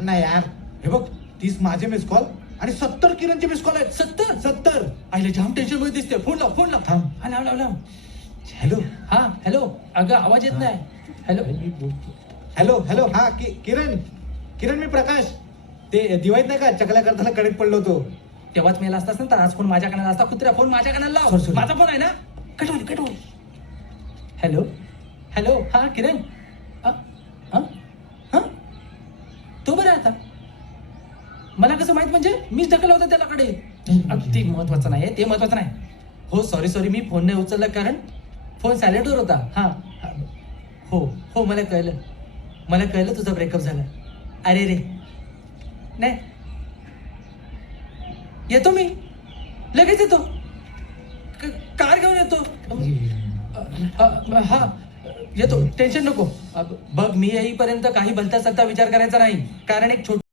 थांब ना यार. हे बघ 30 माझे मिस कॉल आणि 70 किरणचे मिस कॉल आहेत. 70 आईला जाम टेन्शन मध्ये दिसते. फोन लाव. थांब. हा लाव. हॅलो हा हॅलो. अगं आवाज येत नाही. हॅलो. हॅलो हा किरण मी प्रकाश. ते दिवाळीत नाही का चकल्या करताना कडेत पडलो होतो. तेव्हाच मेला असतास ना तर आज फोन माझ्या कानाला असता. कुत्र्या फोन माझ्या कानाला लाव. Sorry. माझा फोन आहे ना. कटवून. हॅलो हा किरण. हा तो बरं आता. मला कसं माहित म्हणजे मीच ढकलला होता त्यालाकडे. ते महत्वाचं नाही. ते महत्वाचं नाही. हो सॉरी मी फोन नाही उचलला कारण फोन सायलेंटवर होता. हा हो मला कळलं तुझा ब्रेकअप झाला. अरे रे नाही येतो मी लगेच येतो. कार घेऊन येतो. हा येतो टेन्शन नको. बघ मी येईपर्यंत काही भलता सत्ता विचार करायचा नाही कारण एक छोटी